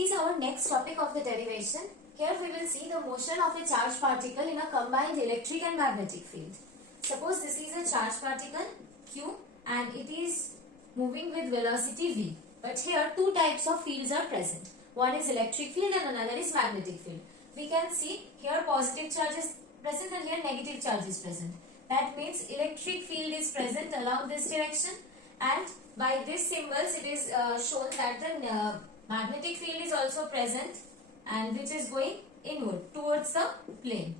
is our next topic of the derivation. Here we will see the motion of a charged particle in a combined electric and magnetic field. Suppose this is a charged particle Q and it is moving with velocity V. But here two types of fields are present. One is electric field and another is magnetic field. We can see here positive charge is present and here negative charge is present. That means electric field is present along this direction, and by these symbols it is shown that the magnetic field is also present and which is going inward towards the plane.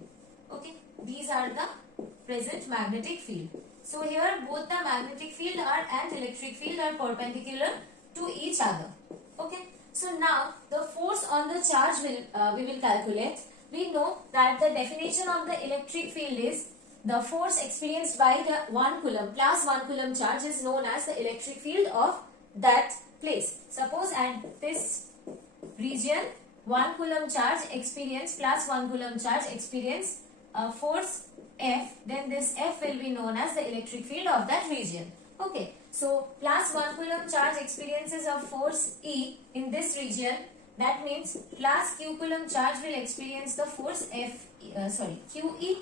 Okay, these are the present magnetic field. So here both the magnetic field and electric field are perpendicular to each other. Okay, so now the force on the charge we will calculate. We know that the definition of the electric field is the force experienced by the 1 coulomb plus 1 coulomb charge is known as the electric field of that place. Suppose at this region 1 coulomb charge experience plus 1 coulomb charge experience force F, then this F will be known as the electric field of that region. Okay, so plus 1 coulomb charge experiences a force E in this region. That means plus q coulomb charge will experience the force QE.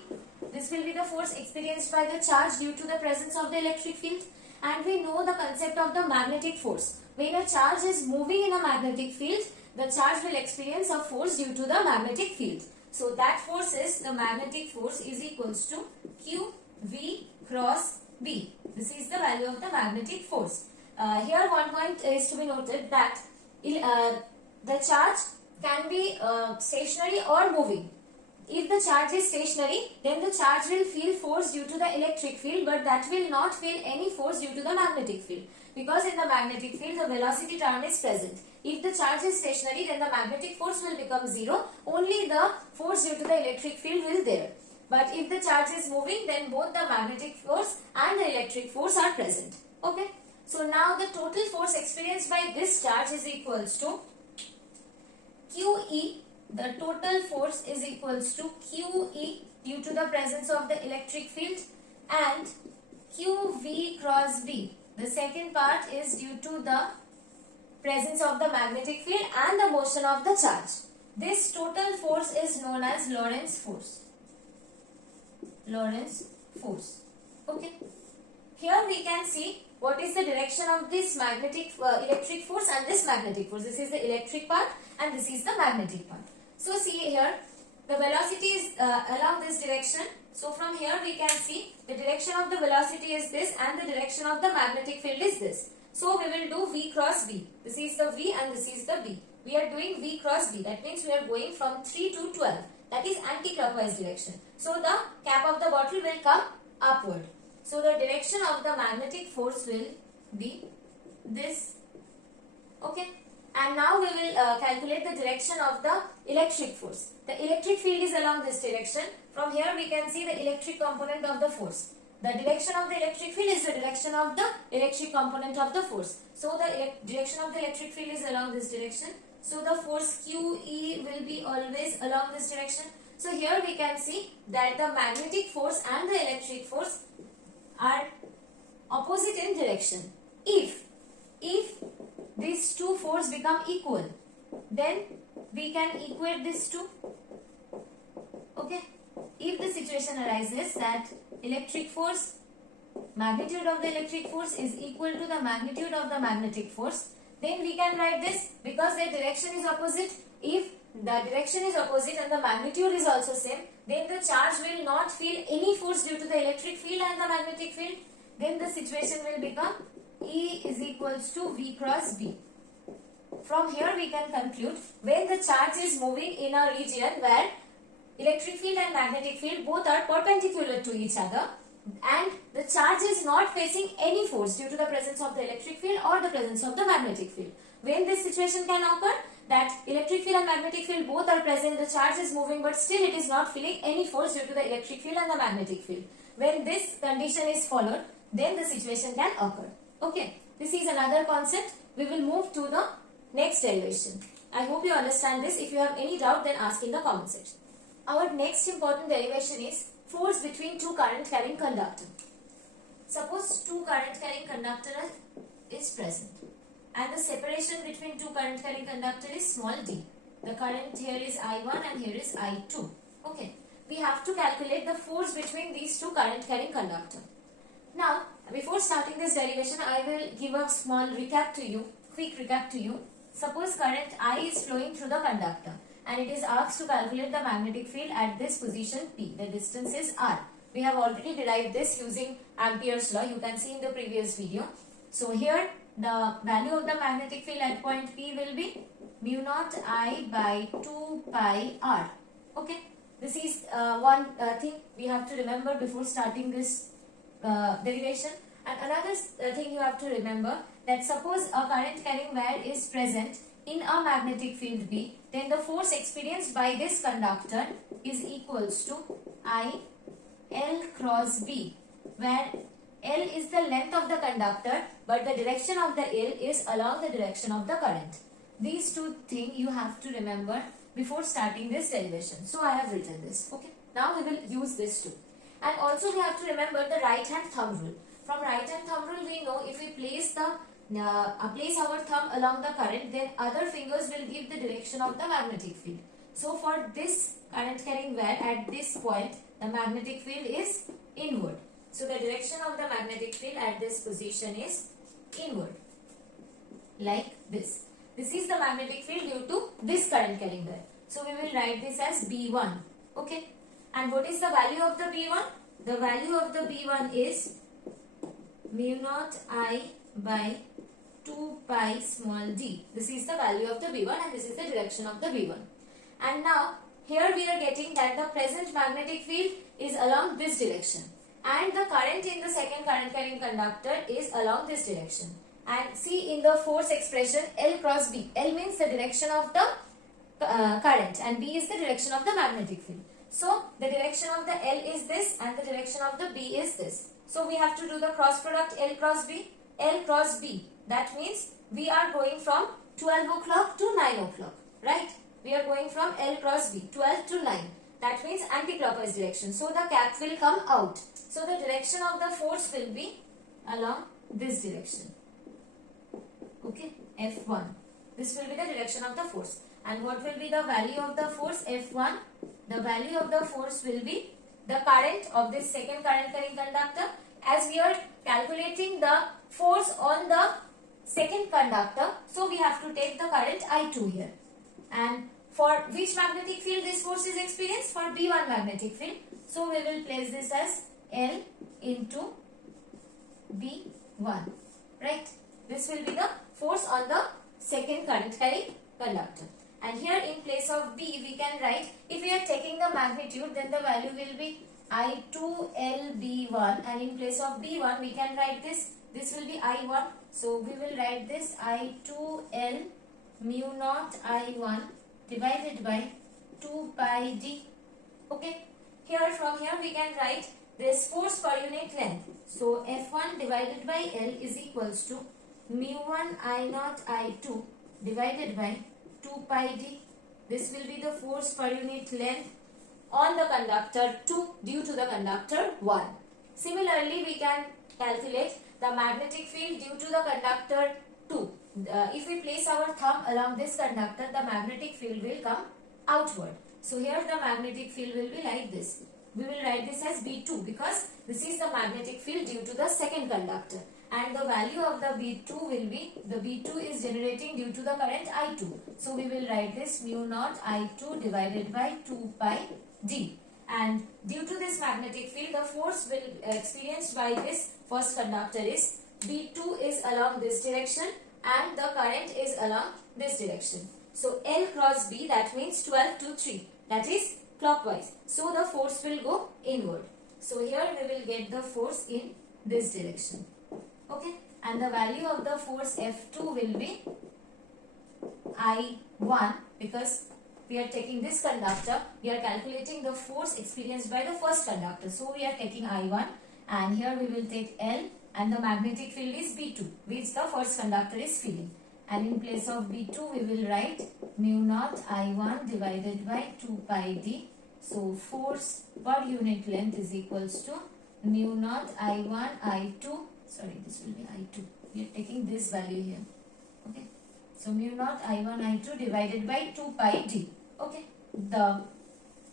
This will be the force experienced by the charge due to the presence of the electric field. And we know the concept of the magnetic force. When a charge is moving in a magnetic field, the charge will experience a force due to the magnetic field. So that force is, the magnetic force is equals to QV cross B. This is the value of the magnetic force. Here one point is to be noted that the charge can be stationary or moving. If the charge is stationary, then the charge will feel force due to the electric field, but that will not feel any force due to the magnetic field. Because in the magnetic field, the velocity term is present. If the charge is stationary, then the magnetic force will become zero. Only the force due to the electric field will there. But if the charge is moving, then both the magnetic force and the electric force are present. Okay. So now the total force experienced by this charge is equals to QE. The total force is equals to QE due to the presence of the electric field, and QV cross B. The second part is due to the presence of the magnetic field and the motion of the charge. This total force is known as Lorentz force. Lorentz force. Okay. Here we can see what is the direction of this magnetic electric force and this magnetic force. This is the electric part and this is the magnetic part. So see here, the velocity is along this direction. So from here we can see the direction of the velocity is this and the direction of the magnetic field is this. So we will do V cross B. This is the V and this is the B. We are doing V cross B. That means we are going from 3 to 12. That is anti-clockwise direction. So the cap of the bottle will come upward. So the direction of the magnetic force will be this. Okay. And now we will calculate the direction of the electric force. The electric field is along this direction. From here we can see the electric component of the force. The direction of the electric field is the direction of the electric component of the force. So the direction of the electric field is along this direction. So the force QE will be always along this direction. So here we can see that the magnetic force and the electric force are opposite in direction. If these two forces become equal, then we can equate these two. Okay. If the situation arises that electric force, magnitude of the electric force is equal to the magnitude of the magnetic force, then we can write this because their direction is opposite. If the direction is opposite and the magnitude is also same, then the charge will not feel any force due to the electric field and the magnetic field. Then the situation will become E is equals to V cross B. From here we can conclude when the charge is moving in a region where electric field and magnetic field both are perpendicular to each other and the charge is not facing any force due to the presence of the electric field or the presence of the magnetic field. When this situation can occur, that electric field and magnetic field both are present, the charge is moving but still it is not feeling any force due to the electric field and the magnetic field. When this condition is followed, then the situation can occur. Okay, this is another concept. We will move to the next derivation. I hope you understand this. If you have any doubt, then ask in the comment section. Our next important derivation is force between two current carrying conductor. Suppose two current carrying conductor is present and the separation between two current carrying conductor is small d. The current here is I1 and here is I2. Okay. We have to calculate the force between these two current carrying conductor. Now, before starting this derivation, I will give a small recap to you, quick recap to you. Suppose current I is flowing through the conductor and it is asked to calculate the magnetic field at this position P. The distance is R. We have already derived this using Ampere's law. You can see in the previous video. So here the value of the magnetic field at point P will be mu naught I by 2 pi R. Okay. This is one thing we have to remember before starting this derivation. And another thing you have to remember, that suppose a current carrying wire is present in a magnetic field B, then the force experienced by this conductor is equals to I L cross B, where L is the length of the conductor but the direction of the L is along the direction of the current. These two things you have to remember before starting this derivation. So I have written this. Okay. Now we will use this too. And also we have to remember the right hand thumb rule. From right hand thumb rule we know if we place our thumb along the current, then other fingers will give the direction of the magnetic field. So for this current carrying wire at this point, the magnetic field is inward. So the direction of the magnetic field at this position is inward, like this. This is the magnetic field due to this current carrying wire. So we will write this as B1. Okay. And what is the value of the B1? The value of the B1 is mu naught I by 2 pi small d. This is the value of the B1 and this is the direction of the B1. And now here we are getting that the present magnetic field is along this direction and the current in the second current carrying conductor is along this direction. And see in the force expression L cross B. L means the direction of the current and B is the direction of the magnetic field. So the direction of the L is this and the direction of the B is this. So we have to do the cross product L cross B. L cross B. That means we are going from 12 o'clock to 9 o'clock. Right? We are going from L cross B. 12 to 9. That means anti-clockwise direction. So the cap will come out. So the direction of the force will be along this direction. Okay, F1. This will be the direction of the force. And what will be the value of the force? F1. The value of the force will be the current of this second current carrying conductor. As we are calculating the force on the second conductor, so we have to take the current I2 here. And for which magnetic field this force is experienced? For B1 magnetic field. So we will place this as L into B1. Right? This will be the force on the second current carrying conductor. And here in place of B we can write, if we are taking the magnitude, then the value will be I2LB1, and in place of B1 we can write this. This will be I1. So we will write this I2L mu naught I1 divided by 2 pi d. Okay. Here from here we can write this force per unit length. So F1 divided by L is equals to mu1 I naught I2 divided by 2 pi d. This will be the force per unit length on the conductor 2 due to the conductor 1. Similarly, we can calculate the magnetic field due to the conductor 2. If we place our thumb along this conductor, the magnetic field will come outward. So here the magnetic field will be like this. We will write this as B2 because this is the magnetic field due to the second conductor. And the value of the B2 will be, the B2 is generating due to the current I2. So we will write this mu naught I2 divided by 2 pi d. And due to this magnetic field, the force will experienced by this first conductor is B2 is along this direction and the current is along this direction. So L cross B, that means 12 to 3, that is clockwise. So the force will go inward. So here we will get the force in this direction. Okay, and the value of the force F2 will be I1 because we are taking this conductor, we are calculating the force experienced by the first conductor. So we are taking I1 and here we will take L and the magnetic field is B2 which the first conductor is feeling. And in place of B2 we will write mu naught I1 divided by 2 pi d. So force per unit length is equals to mu naught I1 I2. Sorry, this will be I2. We are taking this value here. Okay. So mu naught I1 I2 divided by 2 pi d. Okay. The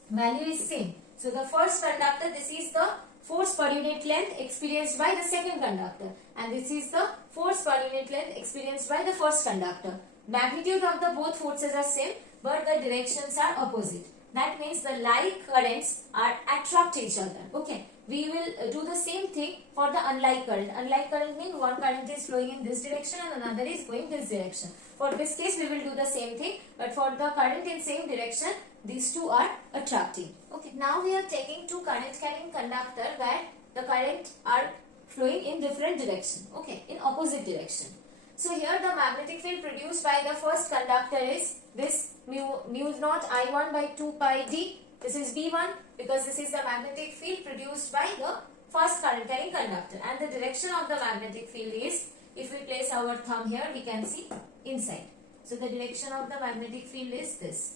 value is same. So the first conductor, this is the force per unit length experienced by the second conductor, and this is the force per unit length experienced by the first conductor. Magnitude of the both forces are same, but the directions are opposite. That means the like currents are attract each other. Okay. We will do the same thing for the unlike current. Unlike current means one current is flowing in this direction and another is going this direction. For this case, we will do the same thing, but for the current in same direction, these two are attracting. Okay. Now we are taking two current carrying conductor where the current are flowing in different direction. Okay, in opposite direction. So here the magnetic field produced by the first conductor is this mu naught I1 by 2 pi d. This is B1 because this is the magnetic field produced by the first current carrying conductor, and the direction of the magnetic field is, if we place our thumb here, we can see inside. So the direction of the magnetic field is this.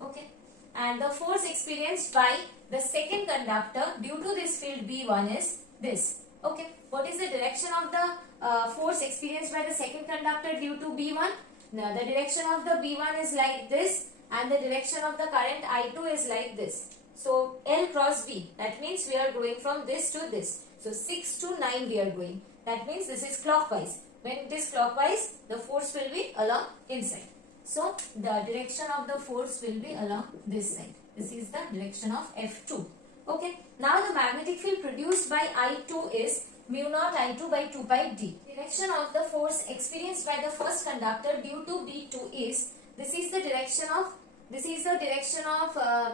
Okay. And the force experienced by the second conductor due to this field B1 is this. Okay. What is the direction of the force experienced by the second conductor due to B1? Now the direction of the B1 is like this, and the direction of the current I2 is like this. So L cross B, that means we are going from this to this. So 6 to 9 we are going. That means this is clockwise. When it is clockwise, the force will be along inside. So the direction of the force will be along this side. This is the direction of F2. Okay. Now the magnetic field produced by I2 is mu naught I2 by 2 pi d. Direction of the force experienced by the first conductor due to B2 is, this is the direction of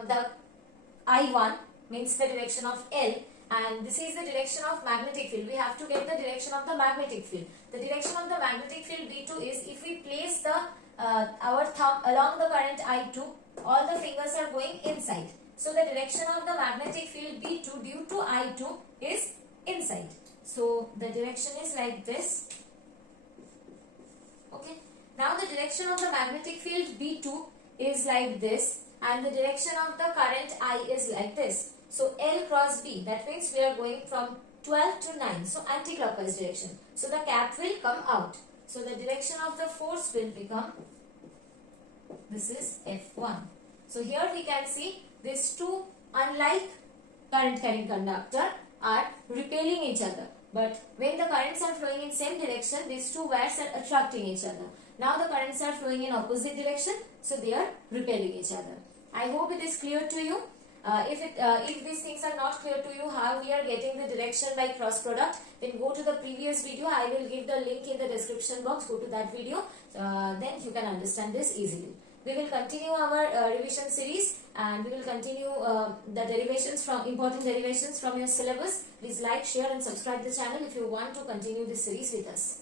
the I1, means the direction of L, and this is the direction of magnetic field. We have to get the direction of the magnetic field. The direction of the magnetic field B2 is, if we place the our thumb along the current I2, all the fingers are going inside. So the direction of the magnetic field B2 due to I2 is inside. So the direction is like this. Okay. Now the direction of the magnetic field B2 is like this, and the direction of the current I is like this. So L cross B, that means we are going from 12 to 9, so anti-clockwise direction. So the cap will come out. So the direction of the force will become, this is F1. So here we can see these two unlike current carrying conductor are repelling each other. But when the currents are flowing in same direction, these two wires are attracting each other. Now the currents are flowing in opposite direction, so they are repelling each other. I hope it is clear to you. If these things are not clear to you, how we are getting the direction by cross product, then go to the previous video. I will give the link in the description box. Go to that video. Then you can understand this easily. We will continue our revision series, and we will continue the derivations from important derivations from your syllabus. Please like, share and subscribe the channel if you want to continue this series with us.